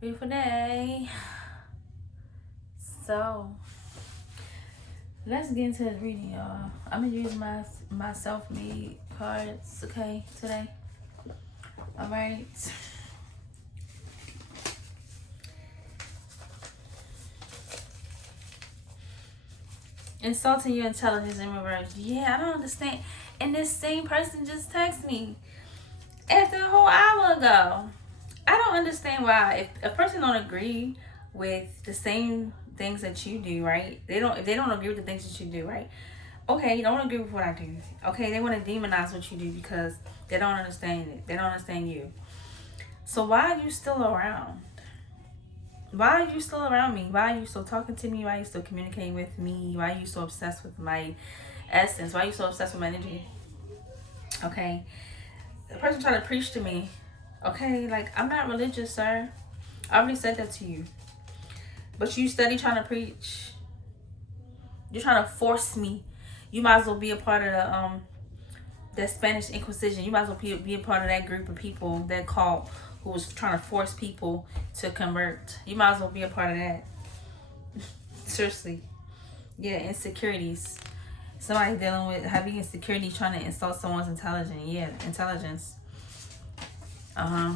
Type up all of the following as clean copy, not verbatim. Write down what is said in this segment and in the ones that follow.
Beautiful day. So let's get into this reading, y'all. I'm gonna use my self-made cards, okay, today. All right. Insulting your intelligence in reverse. Yeah, I don't understand. And this same person just texted me after a whole hour ago. I don't understand why if a person don't agree with the same things that you do, right? If they don't agree with the things that you do, right? Okay, you don't agree with what I do. Okay, they want to demonize what you do because they don't understand it. They don't understand you. So why are you still around? Why are you still around me? Why are you still talking to me? Why are you still communicating with me? Why are you so obsessed with my essence? Why are you so obsessed with my energy? Okay, the person trying to preach to me. Okay, like I'm not religious, sir. I already said that to you. But you steady trying to preach. You're trying to force me. You might as well be a part of the Spanish Inquisition. You might as well be a part of that group of people that called who was trying to force people to convert. You might as well be a part of that. Seriously. Yeah, insecurities. Somebody dealing with having insecurity trying to insult someone's intelligence. Yeah, intelligence. Uh-huh.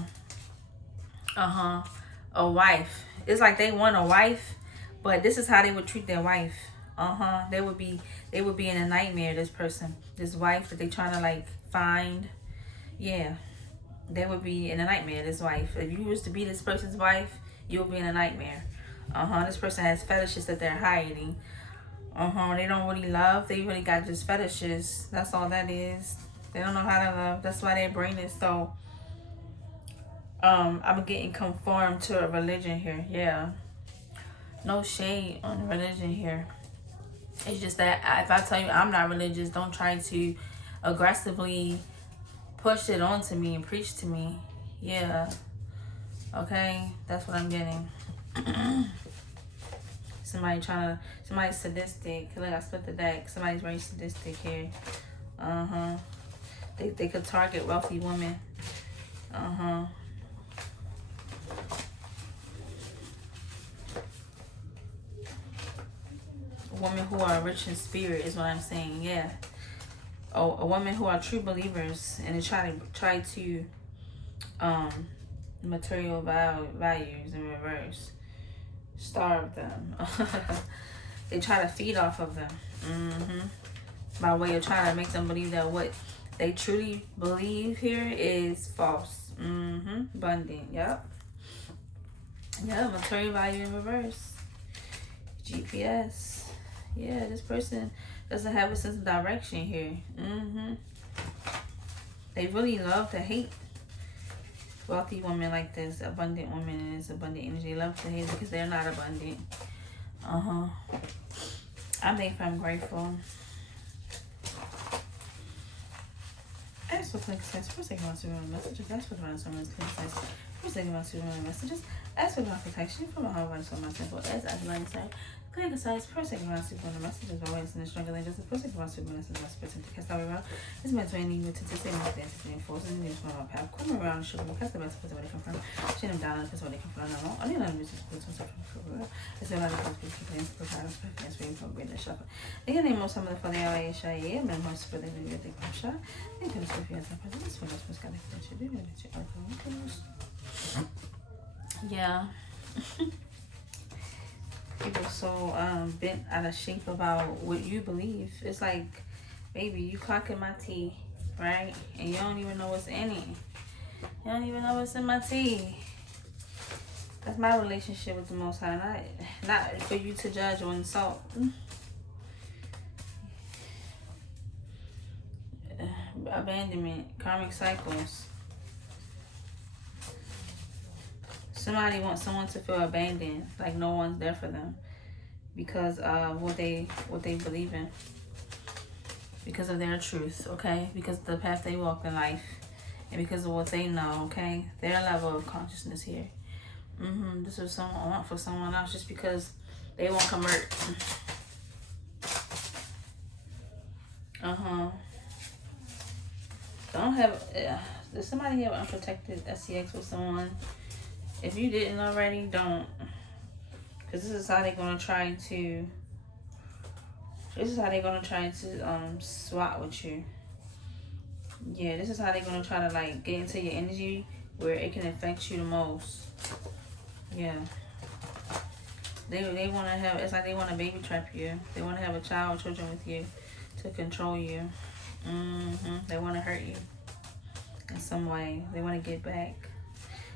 Uh-huh. A wife. It's like they want a wife, but this is how they would treat their wife. Uh-huh. They would be in a nightmare, this person. This wife that they trying to like find. Yeah. They would be in a nightmare, this wife. If you was to be this person's wife, you would be in a nightmare. Uh-huh. This person has fetishes that they're hiding. Uh-huh. They don't really love. They really got just fetishes. That's all that is. They don't know how to love. That's why their brain is so I'm getting conformed to a religion here. Yeah. No shade on religion here. It's just that if I tell you I'm not religious, don't try to aggressively push it onto me and preach to me. Yeah. Okay? That's what I'm getting. Somebody's sadistic. Look, I split the deck. Somebody's very sadistic here. Uh-huh. They could target wealthy women. Uh-huh. Women who are rich in spirit is what I'm saying. Yeah. Oh, a woman who are true believers and they try to material values in reverse. Starve them. They try to feed off of them. By way of trying to make them believe that what they truly believe here is false. Abundant. Yep. Yeah, material value in reverse. GPS. Yeah, this person doesn't have a sense of direction here. They really love to hate wealthy women like this, abundant women, and this abundant energy. They love to hate because they're not abundant. I'm thankful, I'm grateful. Ask for click size. First thing about Superman messages. Ask for divine summons click size. First thing about Superman messages. Ask for divine protection from a whole bunch of my simple as I learn say. Click size. First thing about Superman messages. Always in the stronger than just the first thing about Superman messages. About split to cast out around. It's meant to any with to say my dance and force and news from my path. Come around and sugar because the best person where they come from. Shit them down and piss where they come from. I need another music to put some stuff for real. It's a lot of people keeping the providers for fans being from great shop. They can name most some of the for the LA Shay, and most for the video they come shot. Thank you for your presence. Yeah. People so bent out of shape about what you believe. It's like, baby, you clocking my tea, right? And you don't even know what's in it. You don't even know what's in my tea. That's my relationship with the Most High, not for you to judge or insult. Abandonment, karmic cycles. Somebody wants someone to feel abandoned, like no one's there for them because of what they believe in, because of their truth, okay? Because of the path they walk in life, and because of what they know, okay? Their level of consciousness here. This is someone I want for someone else just because they won't convert. Don't have. Does somebody have unprotected SCX with someone? If you didn't already, don't. Because this is how they're going to try to... This is how they're going to try to swap with you. Yeah, this is how they're going to try to, like, get into your energy where it can affect you the most. Yeah. They want to have... It's like they want to baby trap you. They want to have a child or children with you to control you. They want to hurt you in some way. They want to get back.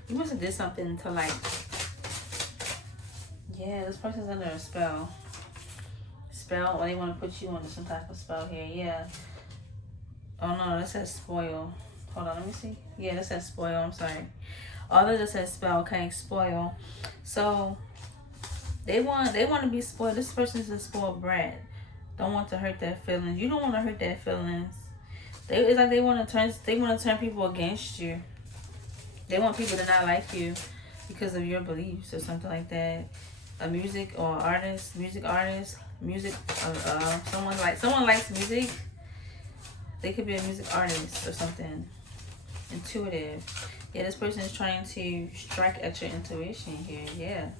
You must have did something to, like... Yeah, this person's under a spell. Or they want to put you under some type of spell here. Yeah. Oh no, that says spoil. Hold on, let me see. Yeah, that says spoil. I'm sorry. All of this says spell. Okay, spoil. So they want to be spoiled. This person's a spoiled brat. Don't want to hurt their feelings. You don't want to hurt their feelings. It's like they want to turn people against you. They want people to not like you because of your beliefs or something like that. A music artist, someone likes music. They could be a music artist or something. Intuitive. Yeah, this person is trying to strike at your intuition here. Yeah.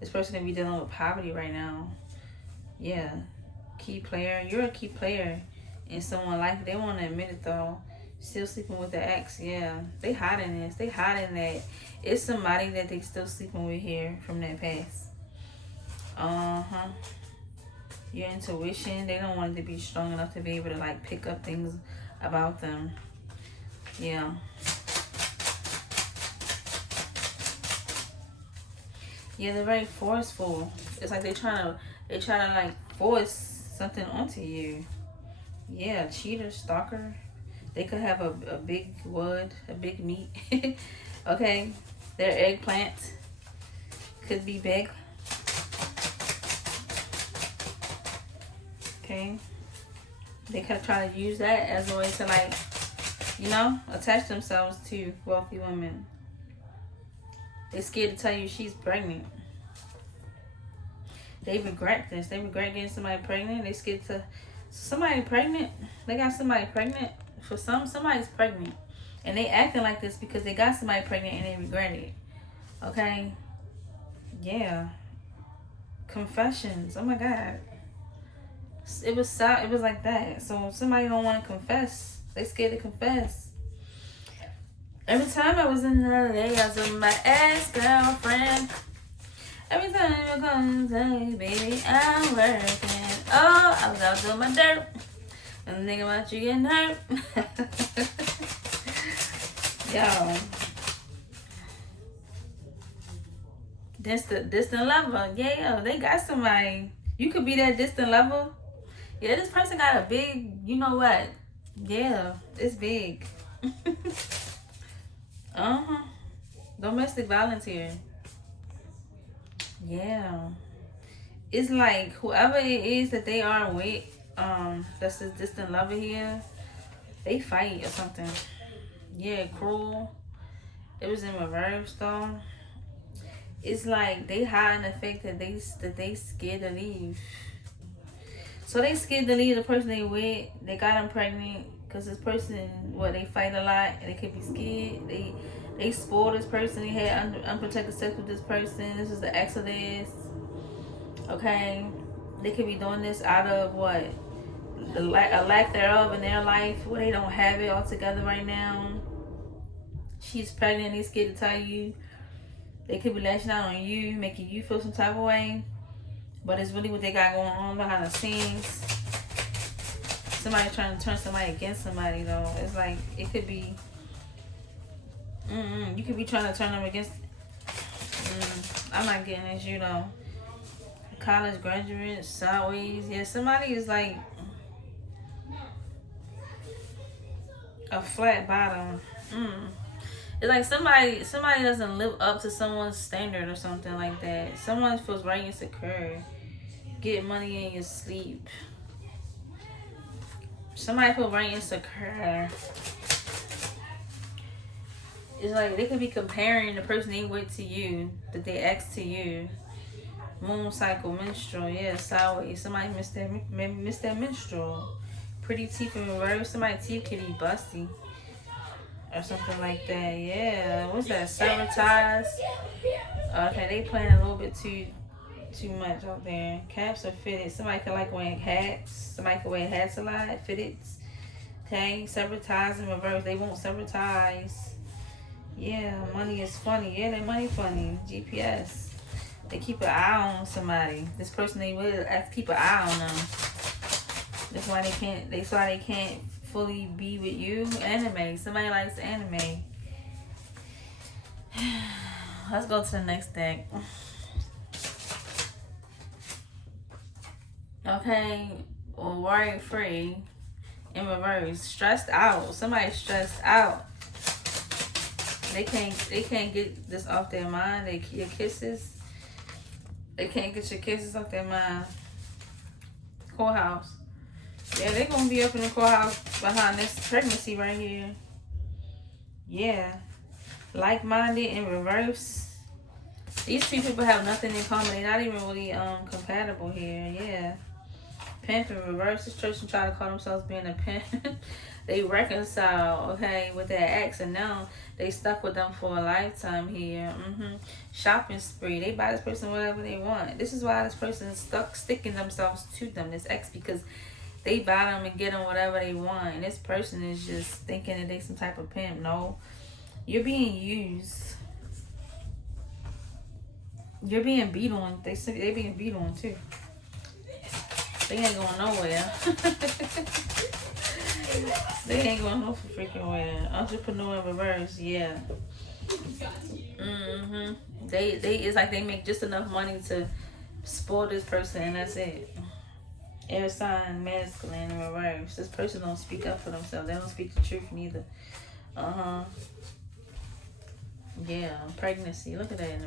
This person can be dealing with poverty right now. Yeah. Key player. You're a key player in someone's life. They want to admit it though. Still sleeping with the ex. Yeah. They hiding this. They hiding that. It's somebody that they still sleeping with here from that past. Your intuition, they don't want it to be strong enough to be able to like pick up things about them. Yeah. Yeah, they're very forceful. It's like they trying to like force something onto you. Yeah, cheater, stalker. They could have a big wood, a big meat. Okay. Their eggplant could be big. Okay. They could try to use that as a way to like, you know, attach themselves to wealthy women. They're scared to tell you she's pregnant. They regret this. They regret getting somebody pregnant. They scared to... Somebody pregnant. They got somebody pregnant. For somebody's pregnant. And they acting like this because they got somebody pregnant and they regret it. Okay? Yeah. Confessions. Oh my God. It was like that. So somebody don't want to confess. They scared to confess. Every time I was in LA, I was with my ex-girlfriend. Every time you're gonna say, baby, I'm working. Oh, I was out doing my dirt. And thinking about you getting hurt. Yo. Distant lover. Yeah, they got somebody. You could be that distant lover. Yeah, this person got a big, you know what? Yeah, it's big. Domestic violence here. Yeah. It's like whoever it is that they are with, that's this distant lover here, they fight or something. Yeah, cruel. It was in reverse though. It's like they hiding the fact that they scared to leave. So they scared to leave the person they with. They got them pregnant because this person, they fight a lot and they could be scared. They spoiled this person. They had unprotected sex with this person. This is the ex of this. Okay, they could be doing this out of what? A lack thereof in their life where they don't have it all together right now. She's pregnant. They scared to tell you. They could be lashing out on you, making you feel some type of way. But it's really what they got going on behind the scenes. Somebody trying to turn somebody against somebody, though. It's like, it could be... You could be trying to turn them against... I'm not getting this, you know. College graduate, sideways. Yeah, somebody is like... a flat bottom. It's like somebody doesn't live up to someone's standard or something like that. Someone feels very insecure. Get money in your sleep. Somebody feels very insecure. It's like they could be comparing the person they with to you, that they ex to you. Moon cycle, menstrual, yeah, sideways. Somebody missed that menstrual. Pretty teeth in reverse. Somebody's teeth could be busty. or something like that. Yeah, what's that? Sabotage. Okay, they playing a little bit too much out there. Caps are fitted. Somebody can like wearing hats. Somebody can wear hats a lot. Fitted. Okay, sabotage in reverse. They won't sabotage. Yeah, money is funny. Yeah, that money funny. GPS. They keep an eye on somebody. This person they will have to keep an eye on them. That's why they can't. That's why they can't fully be with you. Anime. Somebody likes anime. Let's go to the next deck. Okay, well, worry free in reverse. Stressed out. Somebody's stressed out. They can't get this off their mind. Your kisses. They can't get your kisses off their mind. Courthouse. Yeah, they're gonna be up in the courthouse behind this pregnancy right here. Yeah. Like-minded in reverse. These two people have nothing in common. They're not even really compatible here. Yeah. Pimp in reverse. This person try to call themselves being a pimp. They reconcile, okay, with their ex, and now they stuck with them for a lifetime here. Shopping spree. They buy this person whatever they want. This is why this person is sticking themselves to them, this ex, because they buy them and get them whatever they want. And this person is just thinking that they some type of pimp. No, you're being used. You're being beat on. They being beat on too. They ain't going nowhere. They ain't going no for freaking where. Entrepreneur in reverse, yeah. They it's like they make just enough money to spoil this person, and that's it. Air sign masculine in reverse. This person don't speak up for themselves. They don't speak the truth neither. Yeah, pregnancy. Look at that.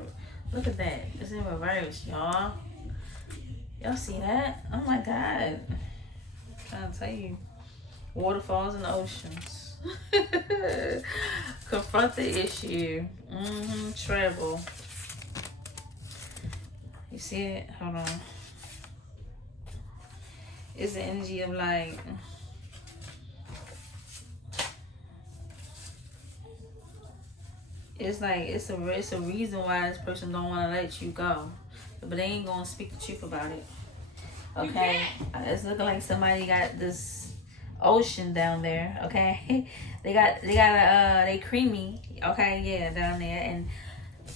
Look at that. It's in reverse, y'all. Y'all see that? Oh my God. I'm trying to tell you. Waterfalls in the oceans. Confront the issue. Travel. You see it? Hold on. It's the energy of like, it's like it's a reason why this person don't want to let you go, but they ain't gonna speak the truth about it. Okay, it's looking like somebody got this ocean down there. Okay, they creamy. Okay, yeah, down there, and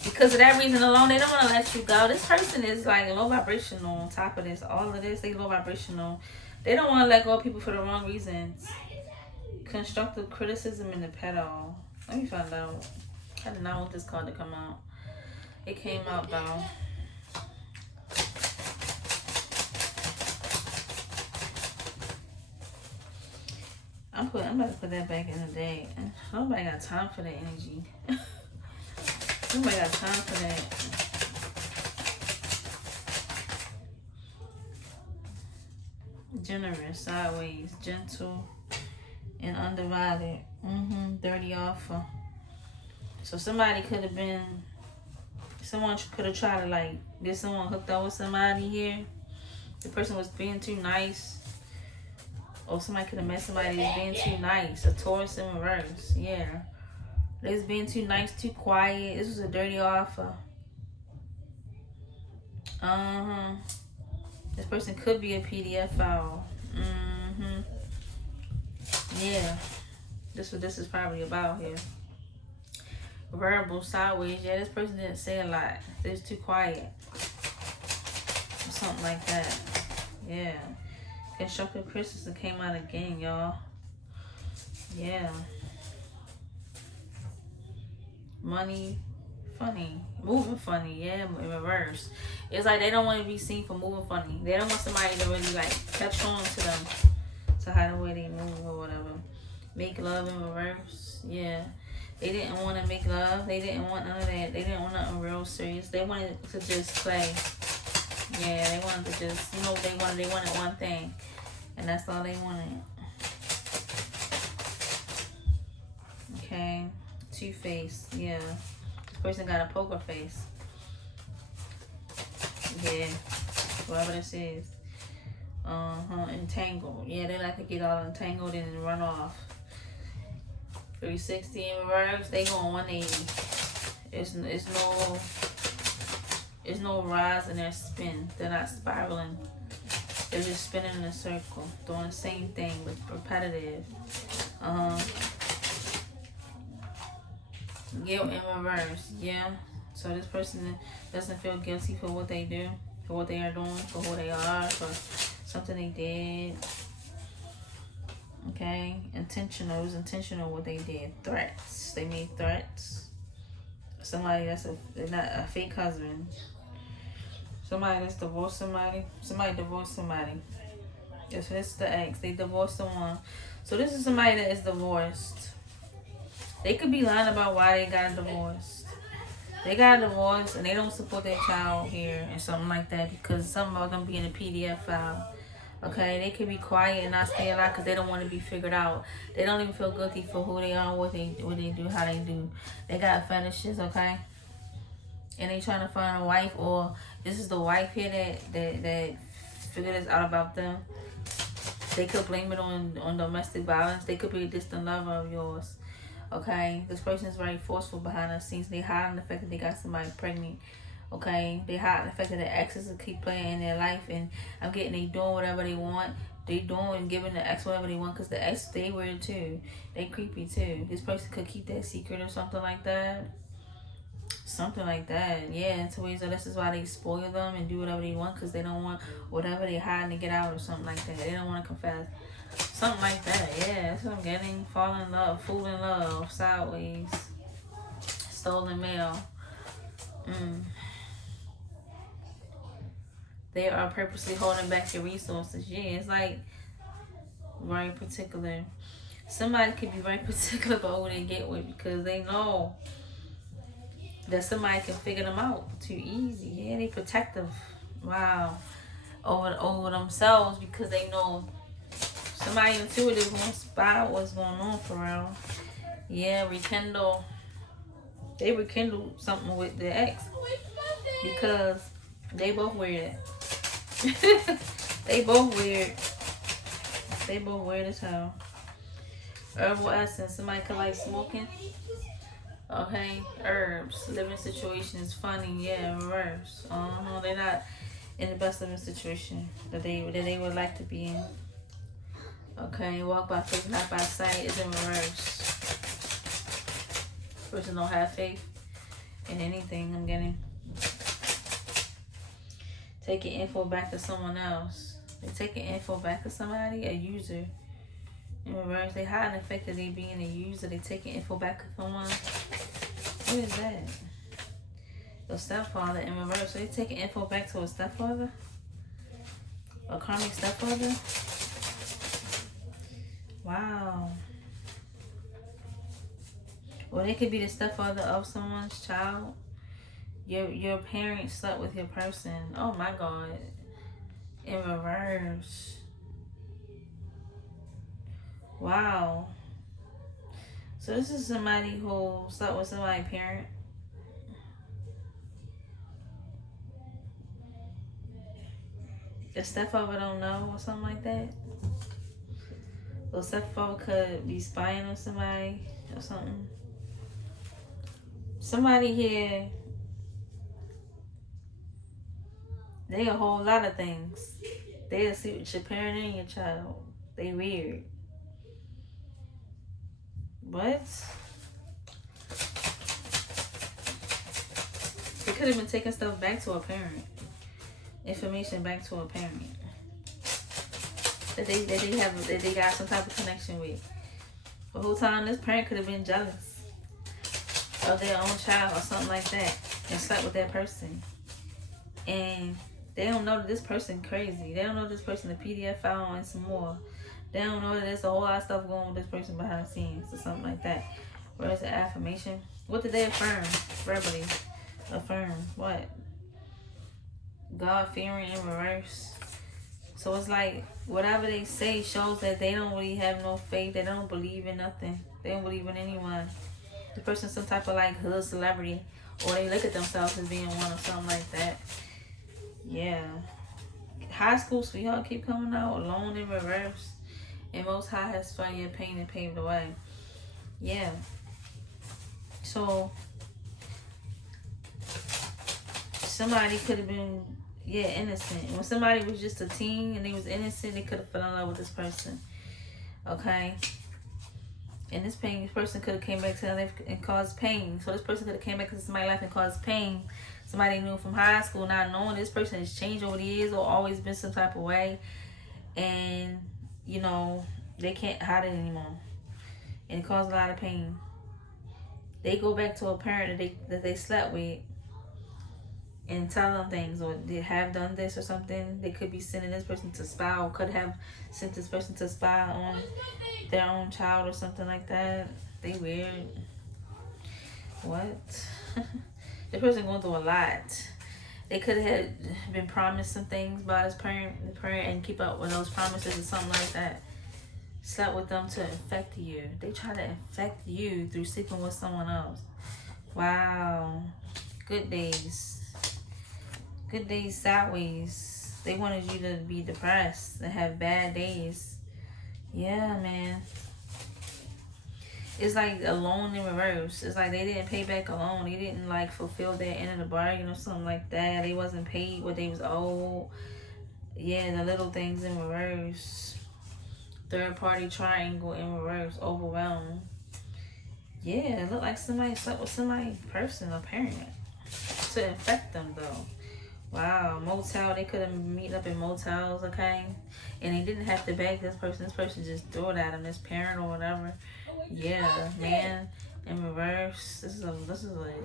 because of that reason alone, they don't want to let you go. This person is like low vibrational. On top of this, all of this, they low vibrational. They don't want to let go of people for the wrong reasons. Constructive criticism in the pedal. Let me find out. I did not want this card to come out. It came out though. I'm about to put that back in the day. Nobody got time for that energy. Nobody got time for that. Generous, sideways, gentle, and undivided. Dirty offer. So somebody could have been, someone could have tried to like, get someone hooked up with somebody here. The person was being too nice. Or somebody could have met somebody that's being too nice. A Taurus in reverse. Yeah. They was being too nice, too quiet. This was a dirty offer. This person could be a PDF file. Yeah. This what this is probably about here. Verbal sideways. Yeah, this person didn't say a lot. They was too quiet. Or something like that. Yeah. Constructive criticism came out again, y'all. Yeah. Money, funny. Moving funny, yeah, in reverse. It's like they don't want to be seen for moving funny. They don't want somebody to really like catch on to them, to how the way they move or whatever. Make love in reverse, yeah. They didn't want to make love. They didn't want none of that. They didn't want nothing real serious. They wanted to just play. Yeah, they wanted to just, you know what they wanted? They wanted one thing. And that's all they wanted. Okay. Two-faced. Yeah. This person got a poker face. Yeah. Whatever this is. Entangled. Yeah, they like to get all entangled and run off. 360 in reverse. They going 180. It's no rise in their spin. They're not spiraling. They're just spinning in a circle, doing the same thing, but repetitive. Guilt in reverse. Yeah. So this person doesn't feel guilty for what they do, for what they are doing, for who they are, for something they did. Okay. Intentional. It was intentional what they did. Threats. They made threats. Somebody that's not a fake husband. Somebody that's divorced somebody. Somebody divorced somebody. Yes, this is the ex. They divorced someone. So this is somebody that is divorced. They could be lying about why they got a divorce. They got a divorce and they don't support their child here and something like that because some of them be in a PDF file. Okay, they could be quiet and not stay alive because they don't want to be figured out. They don't even feel guilty for who they are, what they do, how they do. They got fetishes, okay? And they trying to find a wife, or this is the wife here that figured this out about them. They could blame it on domestic violence. They could be a distant lover of yours. Okay, this person is very forceful behind the scenes. They hiding the fact that they got somebody pregnant. Okay, they hiding the fact that the exes will keep playing in their life, and I'm getting they doing whatever they want. They doing giving the ex whatever they want because the ex they weird too. They creepy too. This person could keep that secret or something like that. Something like that, yeah. So this is why they spoil them and do whatever they want because they don't want whatever they hiding to get out or something like that. They don't want to confess. Something like that, yeah. That's what I'm getting. Fall in love, fool in love, sideways, stolen mail. They are purposely holding back your resources. Yeah, it's like very particular. Somebody could be very particular about who they get with because they know that somebody can figure them out too easy. Yeah, they protective. Wow. Over themselves because they know somebody intuitive gonna spot what's going on for real. Yeah, rekindle. They rekindle something with their ex because they both weird. They both weird. They both weird as hell. Herbal essence. Somebody could like smoking. Okay, herbs. Living situation is funny. Yeah, herbs. They're not in the best living situation that they would like to be in. Okay, walk by faith, not by sight is in reverse. Person don't have faith in anything. I'm getting. Taking info back to someone else. They taking info back to somebody, a user. In reverse, they hiding the fact that they being a user. They taking info back to someone. What is that? Your stepfather in reverse. So they taking info back to a stepfather? A karmic stepfather? Wow. Or they could be the stepfather of someone's child. Your parents slept with your person. Oh my God. In reverse. Wow. So this is somebody who slept with somebody's parent. The stepfather don't know or something like that. The stepfather could be spying on somebody or something. Somebody here, they a whole lot of things. They sleep with your parent and your child. They weird. What? They could have been taking stuff back to a parent. Information back to a parent. That they got some type of connection with. The whole time this parent could have been jealous of their own child or something like that and slept with that person. And they don't know that this person crazy. They don't know this person a PDF file and some more. They don't know that there's a whole lot of stuff going on with this person behind the scenes or something like that. Where's the affirmation? What did they affirm? Verbally. Affirm. What? God fearing in reverse. So it's like whatever they say shows that they don't really have no faith. They don't believe in nothing. They don't believe in anyone. The person's some type of like hood celebrity. Or they look at themselves as being one or something like that. Yeah. High school sweetheart keep coming out. Alone in reverse. And most high has fun your pain and paved the way. Yeah. So somebody could have been, yeah, innocent. When somebody was just a teen and they was innocent, they could have fell in love with this person. Okay. And this person could have came back to their life and caused pain. So this person could have came back to somebody's life and caused pain. Somebody knew from high school, not knowing this person has changed over the years or always been some type of way. And, you know, they can't hide it anymore. And it caused a lot of pain. They go back to a parent that they slept with and tell them things, or they have done this or something. They could be sending this person to spy, or could have sent this person to spy on their own child or something like that. They weird. What? The person going through a lot. They could have been promised some things by the parent, and keep up with those promises or something like that. Slept with them to infect you. They try to infect you through sleeping with someone else. Wow. Good days. Good days sideways. They wanted you to be depressed and have bad days. Yeah, man. It's like a loan in reverse. It's like they didn't pay back a loan. They didn't like fulfill their end of the bargain or something like that. They wasn't paid what they was owed. Yeah, the little things in reverse. Third party triangle in reverse. Overwhelmed. Yeah, it looked like somebody slept with somebody person or parent to infect them though. Wow, motel. They could have meet up in motels, okay? And they didn't have to beg this person. This person just threw it at him, this parent or whatever. Yeah, man. In reverse. This is a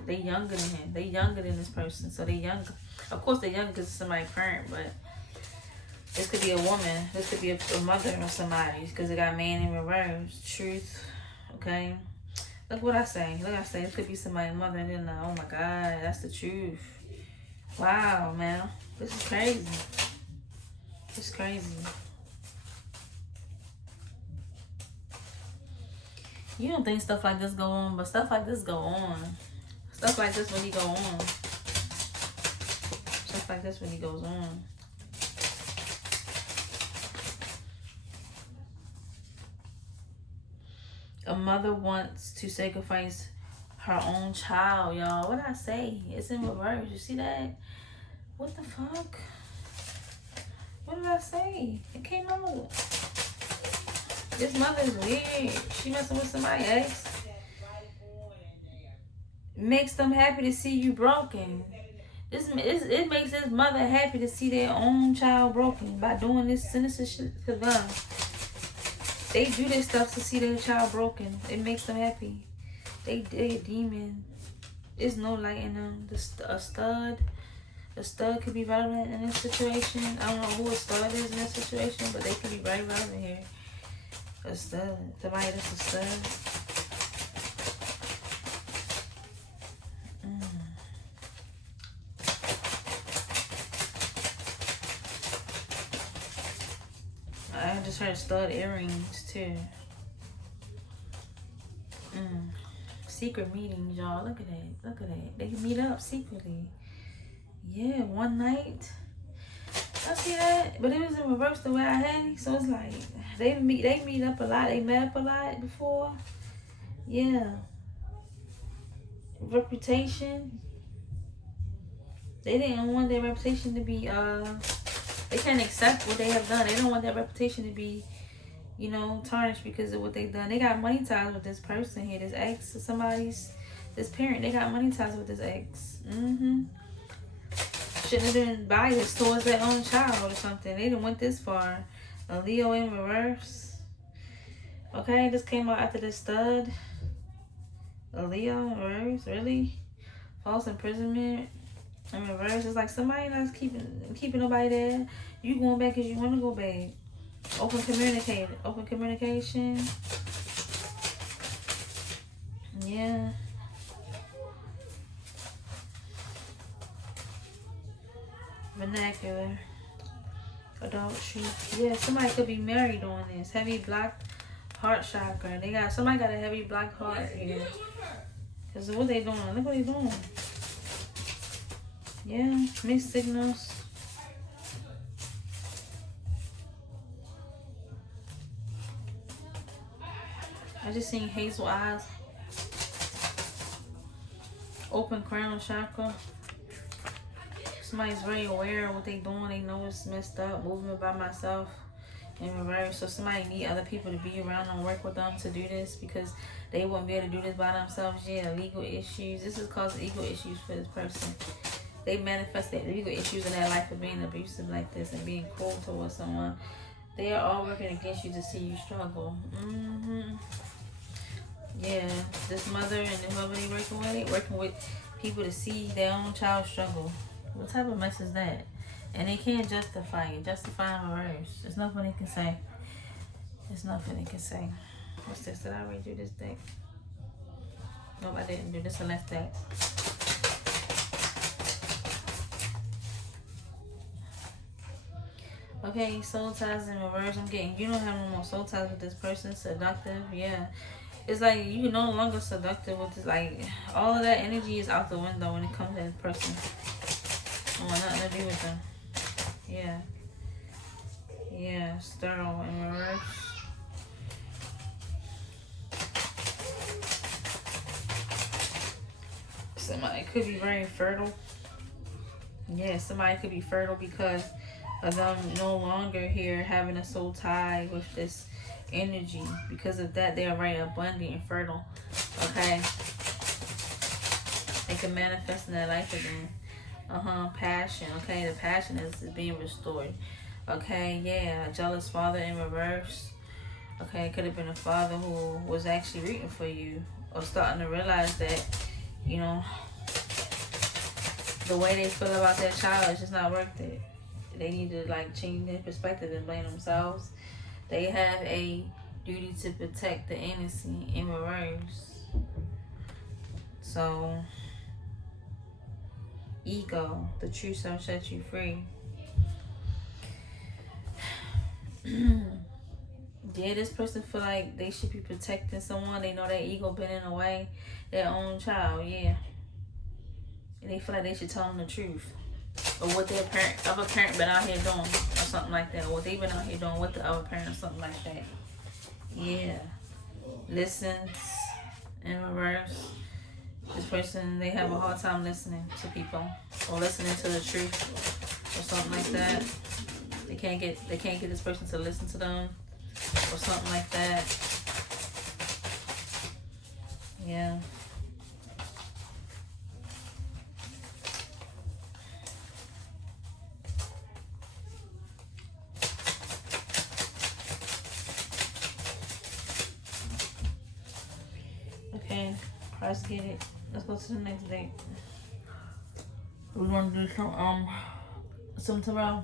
they younger than him. They younger than this person. So they younger. Of course they younger because it's somebody's parent, but this could be a woman. This could be a mother or somebody's because it got man in reverse. Truth. Okay. Look what I say. Look what I say. It could be somebody's mother and then oh my God, that's the truth. Wow, man. This is crazy. It's crazy. You don't think stuff like this go on, but stuff like this go on. Stuff like this really go on. Stuff like this really goes on. A mother wants to sacrifice her own child, y'all. What did I say? It's in reverse. You see that? What the fuck? What did I say? It came out. This mother's weird. She messing with somebody else. Makes them happy to see you broken. It makes this mother happy to see their own child broken by doing this sinister shit to them. They do this stuff to see their child broken. It makes them happy. They a demon. There's no light in them. A stud could be relevant in this situation. I don't know who a stud is in this situation, but they could be very relevant here. A stud. Somebody that's a stud. I just heard stud earrings too. Secret meetings, y'all. Look at that. Look at that. They can meet up secretly. Yeah, one night. I see that, but it was in reverse the way I had it. So it's like they meet up a lot. They met up a lot before. Yeah. Reputation. They didn't want their reputation to be they can't accept what they have done. They don't want their reputation to be, you know, tarnished because of what they've done. They got money ties with this person here, this ex or somebody's, this parent. They got money ties with this ex. Shouldn't have been biased towards their own child or something. They didn't went this far. A Leo in reverse. Okay, this came out after the stud. A Leo in reverse, really? False imprisonment in reverse. It's like somebody not keeping nobody there. You going back because you want to go back. Open communication. Yeah. Vernacular. Adultery. Yeah, somebody could be married on this. Heavy black heart chakra. Somebody got a heavy black heart here. Because what they doing? Look what they doing. Yeah, mixed signals. I just seen hazel eyes, open crown chakra. Somebody's very aware of what they doing. They know it's messed up. Moving by myself in reverse. So somebody need other people to be around and work with them to do this because they won't be able to do this by themselves. Yeah, legal issues. This is causing legal issues for this person. They manifest their legal issues in their life of being abusive like this and being cruel towards someone. They are all working against you to see you struggle. Yeah, this mother and whoever they working with people to see their own child struggle. What type of mess is that? And they can't justify it. Justifying reverse. There's nothing they can say. There's nothing they can say. What's this? Did I already do this deck? Nope, I didn't do this. A left deck. Okay, soul ties in reverse. I'm getting, you don't have no more soul ties with this person. Seductive, yeah. It's like you no longer seductive with this. Like all of that energy is out the window when it comes to this person. I want nothing to do with them. Yeah. Yeah, sterile in reverse. Somebody could be very fertile. Yeah, somebody could be fertile because of them no longer here having a soul tie with this energy. Because of that, they are very abundant and fertile. Okay? They can manifest in their life again. Passion. Okay, the passion is being restored. Okay, yeah, a jealous father in reverse. Okay, it could have been a father who was actually rooting for you or starting to realize that, you know, the way they feel about their child is just not worth it. They need to like change their perspective and blame themselves. They have a duty to protect the innocent in reverse. So, ego, the true self sets you free. Yeah, this person feel like they should be protecting someone. They know their ego been in the way. Their own child, yeah. And they feel like they should tell them the truth. Or what their other parent been out here doing. Or something like that. Or what they been out here doing with the other parent or something like that. Yeah. Listens in reverse. This person, they have a hard time listening to people. Or listening to the truth. Or something like that. They can't get this person to listen to them. Or something like that. Yeah. Okay, let's get it. Let's go to the next date. We're gonna do some tarot.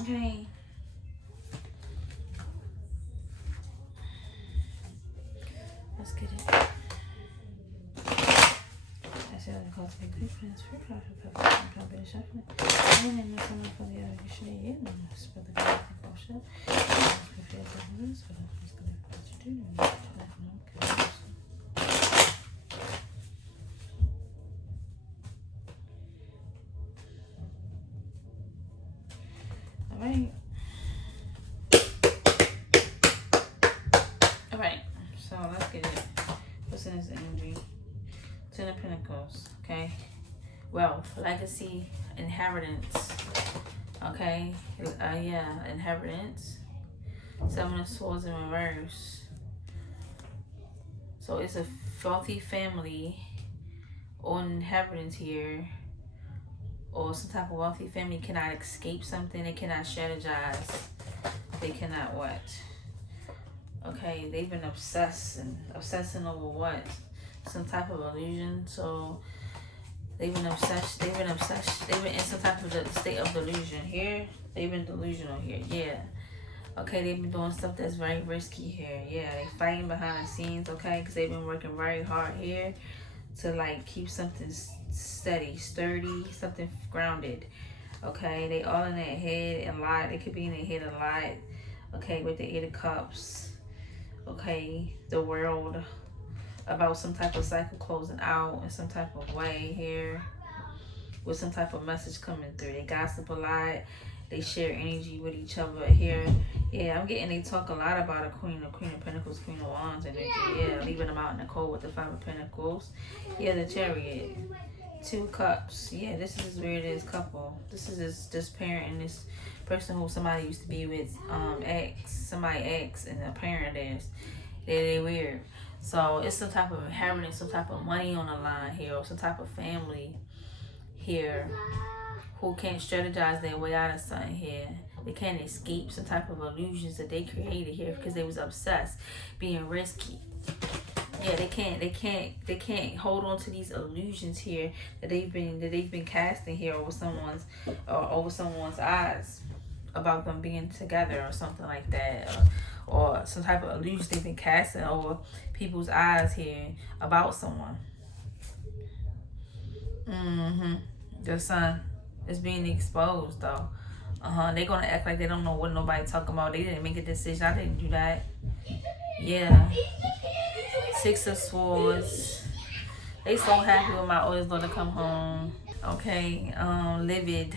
Okay. Let's get it. I said I called to be good friends for profit purposes and confidentiality. And then coming for the other issue, yeah, for the good caution. Alright. Alright, so let's get it. What's in this energy? Ten of Pentacles, okay? Wealth, legacy, inheritance. Okay, yeah, inheritance. Seven of Swords in reverse. So it's a wealthy family or inheritance here, or some type of wealthy family cannot escape something. They cannot strategize. They cannot what? Okay, they've been obsessing over what? Some type of illusion. So they've been obsessed. They've been in some type of state of delusion here. They've been delusional here. Yeah. Okay, they've been doing stuff that's very risky here. Yeah, they fighting behind the scenes. Okay, because they've been working very hard here to like keep something steady, sturdy, something grounded. Okay, they all in their head and lie. They could be in their head and lie. Okay, with the Eight of Cups. Okay, the world, about some type of cycle closing out in some type of way here with some type of message coming through. They gossip a lot They share energy with each other here. Yeah, I'm getting they talk a lot about a queen of pentacles, queen of wands energy. Yeah, leaving them out in the cold with the 5 of pentacles. Yeah, the chariot. 2 cups. Yeah, this is where it is couple. This is this parent and this person who somebody used to be with, somebody ex, and a parent of theirs. They weird. So it's some type of inheritance, some type of money on the line here, or some type of family here who can't strategize their way out of something here. They can't escape some type of illusions that they created here because they was obsessed, being risky. Yeah, they can't hold on to these illusions here that they've been casting here over someone's eyes about them being together or something like that, or some type of illusion they've been casting over people's eyes here about someone. The sun is being exposed though. They gonna act like they don't know what nobody talking about. They didn't make a decision. I didn't do that. Yeah. 6 of Swords. They so happy when my oldest daughter come home. Okay. Livid.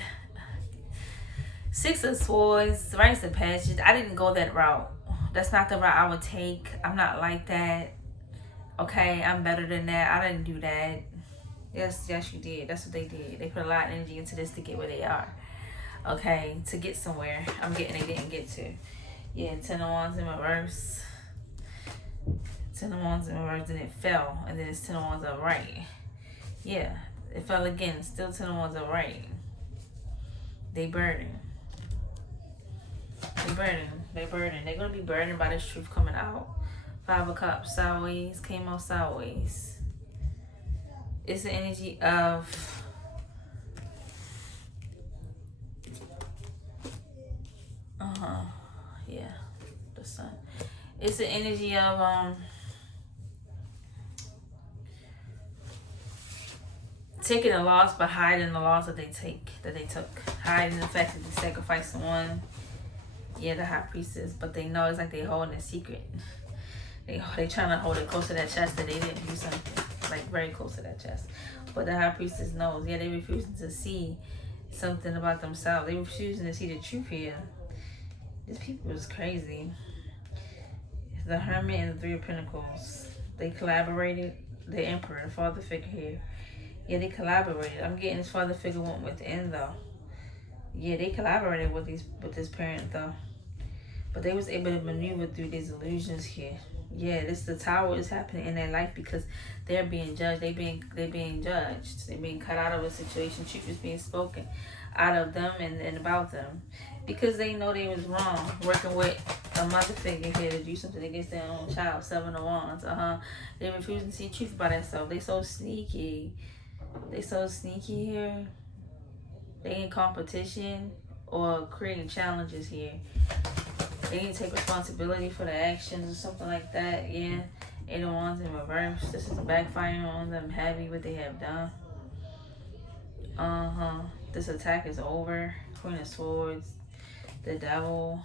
6 of Swords. Rites of passage. I didn't go that route. That's not the route I would take. I'm not like that. Okay, I'm better than that. I didn't do that. Yes, you did. That's what they did. They put a lot of energy into this to get where they are. Okay, to get somewhere. I'm getting they didn't get to. Yeah, 10 of Wands in reverse. 10 of Wands in reverse, and it fell. And then it's 10 of Wands upright. Yeah, it fell again. Still 10 of Wands upright. They burden. They're going to be burdened by this truth coming out. 5 of Cups sideways. Came out sideways. It's the energy of yeah, the sun. It's the energy of taking a loss but hiding the loss that they took. Hiding the fact that they sacrificed someone. Yeah, the High Priestess, but they know it's like they holding a secret. They trying to hold it close to that chest that they didn't do something. Like very close to that chest. But the High Priestess knows. Yeah, they refusing to see something about themselves. They refusing to see the truth here. These people is crazy. The Hermit and the 3 of Pentacles. They collaborated. The Emperor, the father figure here. Yeah, they collaborated. I'm getting this father figure went within though. Yeah, they collaborated with this parent though. But they was able to maneuver through these illusions here. Yeah, the Tower is happening in their life because they're being judged. They're being judged. They're being cut out of a situation. Truth is being spoken out of them and about them. Because they know they was wrong. Working with a mother figure here to do something against their own child. 7 of Wands. They refusing to see truth about themselves. They so sneaky. Here. They in competition or creating challenges here. They need to take responsibility for the actions or something like that. Yeah. 8 of Wands in reverse. This is backfiring on them heavy what they have done. This attack is over. Queen of Swords. The Devil.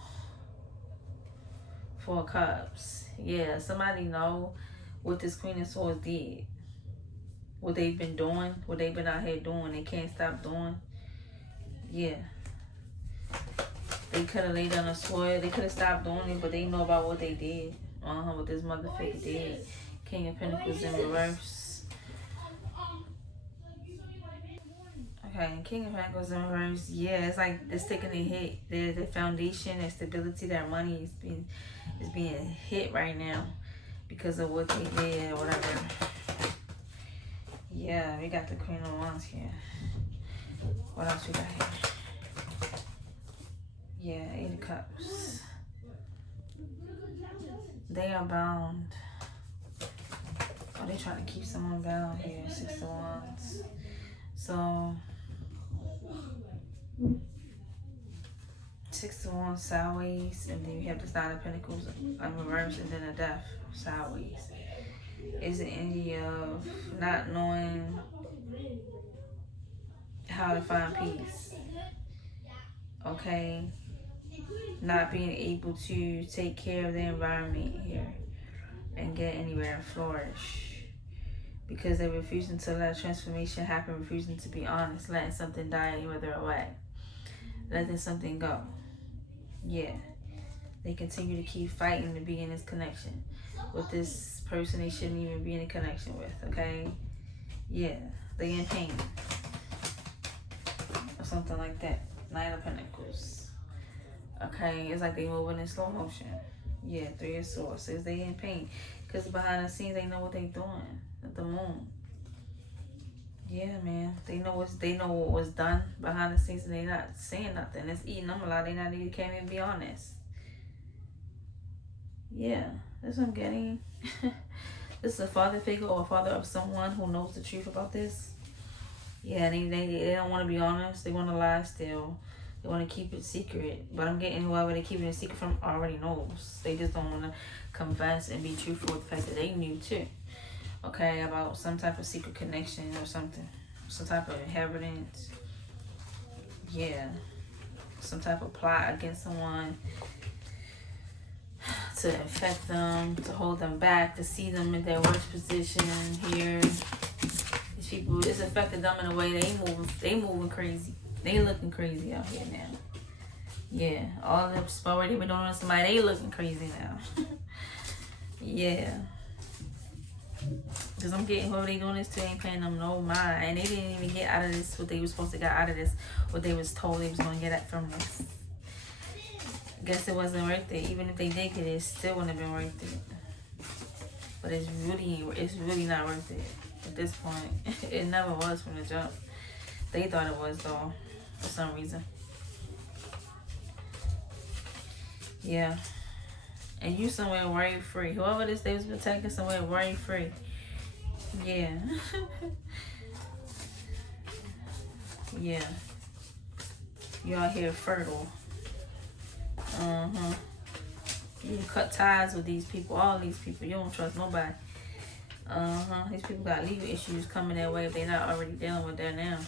4 of Cups. Yeah, somebody know what this Queen of Swords did. What they've been doing. What they've been out here doing. They can't stop doing. Yeah. They could have laid on a sword. They could have stopped doing it, but they know about what they did. What this mother figure did. King of Pentacles in reverse. Okay, King of Pentacles in reverse. Yeah, it's like it's taking a hit. Their foundation, their stability, their money is being hit right now because of what they did or whatever. Yeah, we got the Queen of Wands here. What else we got here? Yeah, 8 of Cups. They are bound. Oh, they trying to keep someone bound here. 6 of Wands. So 6 of Wands sideways, and then you have the 9 of Pentacles in reverse, and then a Death sideways. It's the energy of not knowing how to find peace. Okay? Not being able to take care of the environment here and get anywhere and flourish. Because they're refusing to let transformation happen, refusing to be honest, letting something die and wither away. letting something go. Yeah. They continue to keep fighting to be in this connection with this person they shouldn't even be in a connection with, okay? Yeah. They in pain. Or something like that. Nine of Pentacles. Okay, it's like they moving in slow motion. Yeah, Three of Swords says they in pain. Because behind the scenes, they know what they doing. At the Moon. Yeah, man. They know what was done behind the scenes, and they not saying nothing. It's eating them a lot. They not even can't even be honest. Yeah, that's what I'm getting. This is a father figure or a father of someone who knows the truth about this. Yeah, they don't want to be honest. They want to lie still. They want to keep it secret. But I'm getting whoever they keeping it secret from already knows. They just don't want to confess and be truthful with the fact that they knew too. Okay, about some type of secret connection or something. Some type of inheritance. Yeah. Some type of plot against someone to infect them, to hold them back, to see them in their worst position here. These people, it's affected them in a way they moving crazy. They looking crazy out here now. Yeah, all the sport they been doing on somebody, they looking crazy now. Yeah. Because I'm getting whoever they doing this to ain't paying them no mind. And they didn't even get out of this what they were supposed to get out of this, what they was told they was going to get at from this. Guess it wasn't worth it. Even if they did get it, it still wouldn't have been worth it. But it's really not worth it at this point. It never was from the jump. They thought it was though, for some reason. Yeah. And you somewhere worry free. Whoever this they was protecting somewhere worry free. Yeah. Yeah. You out here fertile. You cut ties with these people, all these people. You don't trust nobody. These people got legal issues coming their way if they're not already dealing with that now.